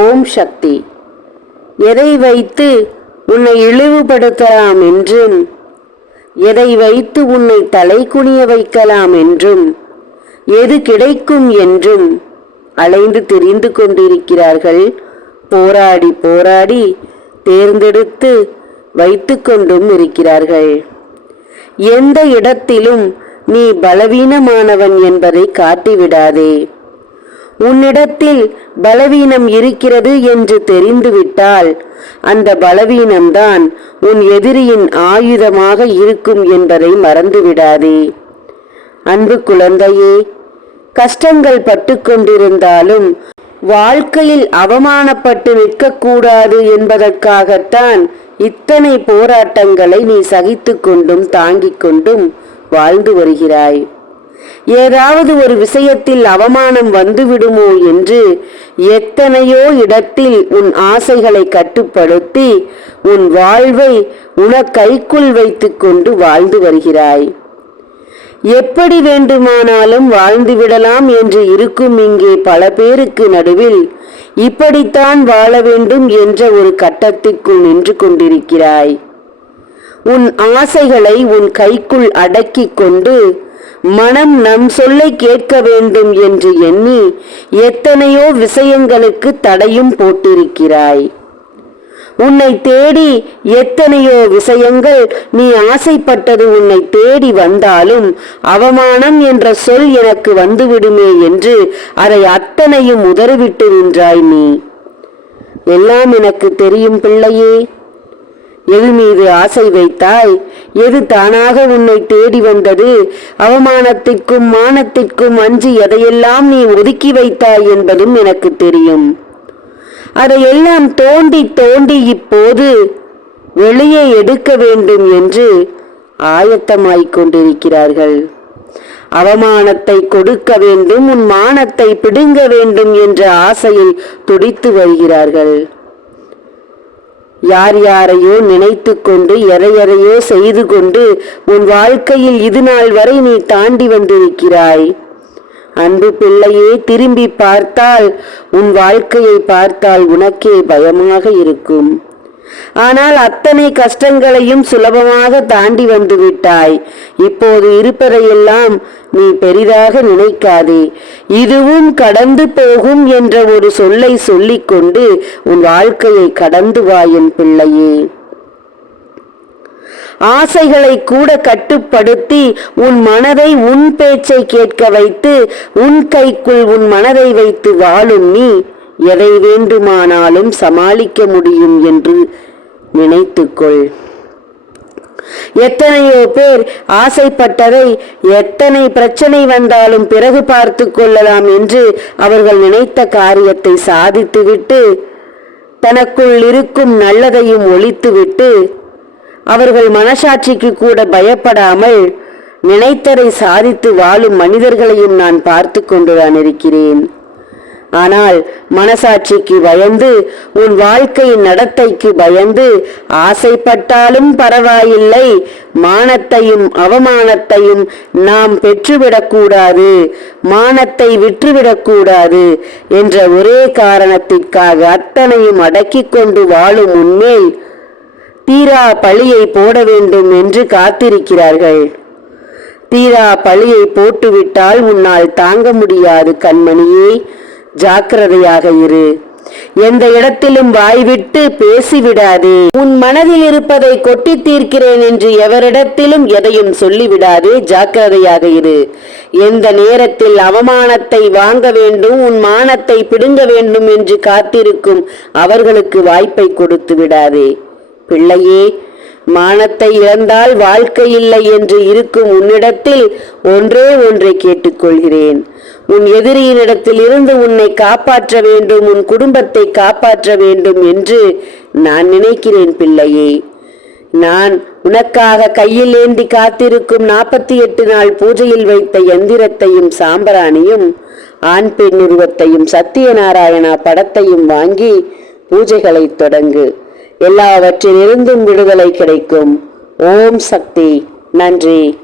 ஓம் சக்தி. எதை வைத்து உன்னை இழிவுபடுத்தலாம் என்றும் எதை வைத்து உன்னை தலை குனிய வைக்கலாம் என்றும் எது கிடைக்கும் என்றும் அலைந்து திரிந்து கொண்டிருக்கிறார்கள். போராடி போராடி தேர்ந்தெடுத்து வைத்து கொண்டும் இருக்கிறார்கள். எந்த இடத்திலும் நீ பலவீனமானவன் என்பதை காட்டிவிடாதே. உன்னிடத்தில் பலவீனம் இருக்கிறது என்று தெரிந்துவிட்டால் அந்த பலவீனம்தான் உன் எதிரியின் ஆயுதமாக இருக்கும் என்பதை மறந்துவிடாதே. அன்பு குழந்தையே கஷ்டங்கள் பட்டு கொண்டிருந்தாலும் வாழ்க்கையில் அவமானப்பட்டு நிற்கக்கூடாது என்பதற்காகத்தான் இத்தனை போராட்டங்களை நீ சகித்து கொண்டும் தாங்கிக் கொண்டும் வாழ்ந்து வருகிறாய். ஏதாவது ஒரு விஷயத்தில் அவமானம் வந்துவிடுமோ என்று எத்தனையோ இடத்தில் உன் ஆசைகளை கட்டுப்படுத்தி உன் வாழ்வை உனக்கைக்குள் வைத்துக்கொண்டு வாழ்ந்து வருகிறாய். எப்படி வேண்டுமானாலும் வாழ்ந்து விடலாம் என்று இருக்கும் இங்கே பல பேருக்கு நடுவில் இப்படித்தான் வாழ வேண்டும் என்ற ஒரு கட்டத்திற்குள் நின்று கொண்டிருக்கிறாய். உன் ஆசைகளை உன் கைக்குள் அடக்கிக் கொண்டு மனம் நம் சொல்லை கேட்க வேண்டும் என்று எண்ணி எத்தனையோ விஷயங்களுக்கு தடையும் போட்டிருக்கிறாய். உன்னை தேடி எத்தனையோ விஷயங்கள் நீ ஆசைப்பட்டது உன்னை தேடி வந்தாலும் அவமானம் என்ற சொல் எனக்கு வந்துவிடுமே என்று அதை அத்தனையும் உதறிவிட்டு நின்றாய் நீ. எல்லாம் எனக்கு தெரியும் பிள்ளையே. எது மீது ஆசை வைத்தாய்? எது தானாக உன்னை தேடி வந்தது? அவமானத்திற்கும் மானத்திற்கும் அஞ்சு எதையெல்லாம் நீ ஒதுக்கி வைத்தாய் என்பதும் எனக்கு தெரியும். அதையெல்லாம் தோண்டி தோண்டி இப்போது வெளியே எடுக்க வேண்டும் என்று ஆயத்தமாய்க் கொண்டிருக்கிறார்கள். அவமானத்தை கொடுக்க வேண்டும் உன் மானத்தை பிடுங்க வேண்டும் என்ற ஆசையில் துடித்து வருகிறார்கள். யார் யாரையோ நினைத்து கொண்டு எதையறையோ செய்து கொண்டு உன் வாழ்க்கையில் இது நாள் வரை நீ தாண்டி வந்திருக்கிறாய். அன்பு பிள்ளையே திரும்பி பார்த்தால் உன் வாழ்க்கையை பார்த்தால் உனக்கே பயமாக இருக்கும். ஆனால் அத்தனை கஷ்டங்களையும் சுலபமாக தாண்டி வந்து விட்டாய். இப்போது இருப்பதையெல்லாம் நீ பெரிதாக நினைக்காதே. இதுவும் கடந்து போகும் என்ற ஒரு சொல்லை சொல்லிக்கொண்டு உன் வாழ்க்கையை கடந்து வா என் பிள்ளையே. ஆசைகளை கூட கட்டுப்படுத்தி உன் மனதை உன் பேச்சை கேட்க வைத்து உன் கைக்குள் உன் மனதை வைத்து வாழும் நீ எதை வேண்டுமானாலும் சமாளிக்க முடியும் என்று நினைத்துக்கொள். எத்தனையோ பேர் ஆசைப்பட்டதை எத்தனை பிரச்சனை வந்தாலும் பிறகு பார்த்து கொள்ளலாம் என்று அவர்கள் நினைத்த காரியத்தை சாதித்துவிட்டு தனக்குள் இருக்கும் நல்லதையும் ஒழித்துவிட்டு அவர்கள் மனசாட்சிக்கு கூட பயப்படாமல் நினைத்ததை சாதித்து வாழும் மனிதர்களையும் நான் பார்த்து கொண்டுதான் இருக்கிறேன். ஆனால் மனசாட்சிக்கு பயந்து உன் வாழ்க்கையின் நடத்தைக்கு பயந்து ஆசைப்பட்டாலும் பரவாயில்லை. மானத்தையும் அவமானத்தையும் நாம் பெற்றுவிடக்கூடாது. மானத்தை விற்றுவிடக்கூடாது என்ற ஒரே காரணத்திற்காக அத்தனையும் அடக்கிக் கொண்டு வாழும் உன்மேல் தீரா பழியை போட வேண்டும் என்று காத்திருக்கிறார்கள். தீரா பழியை போட்டுவிட்டால் உன்னால் தாங்க முடியாது கண்மணியே. ஜாக்கிரதையாக இரு. எந்த இடத்திலும் வாய்விட்டு பேசிவிடாதே. உன் மனதில் இருப்பதை கொட்டி தீர்க்கிறேன் என்று எவரிடத்திலும் எதையும் சொல்லிவிடாதே. ஜாக்கிரதையாக இரு. எந்த நேரத்தில் அவமானத்தை வாங்க வேண்டும் உன் மானத்தை பிடுங்க வேண்டும் என்று காத்திருக்கும் அவர்களுக்கு வாய்ப்பை கொடுத்து விடாதே. பிள்ளையே மானத்தை இழந்தால் வாழ்க்கை இல்லை என்று இருக்கும் உன்னிடத்தில் ஒன்றே ஒன்றை கேட்டுக்கொள்கிறேன். உன் எதிரியினிடத்தில் இருந்து உன்னை காப்பாற்ற வேண்டும் உன் குடும்பத்தை காப்பாற்ற வேண்டும் என்று நான் நினைக்கிறேன் பிள்ளையே. நான் உனக்காக கையில் ஏந்தி காத்திருக்கும் நாற்பத்தி எட்டு நாள் பூஜையில் வைத்த எந்திரத்தையும் சாம்பராணியும் ஆண் பெண் உருவத்தையும் சத்தியநாராயணா படத்தையும் வாங்கி பூஜைகளை தொடங்கு. எல்லாவற்றிலிருந்தும் விடுதலை கிடைக்கும். ஓம் சக்தி. நன்றி.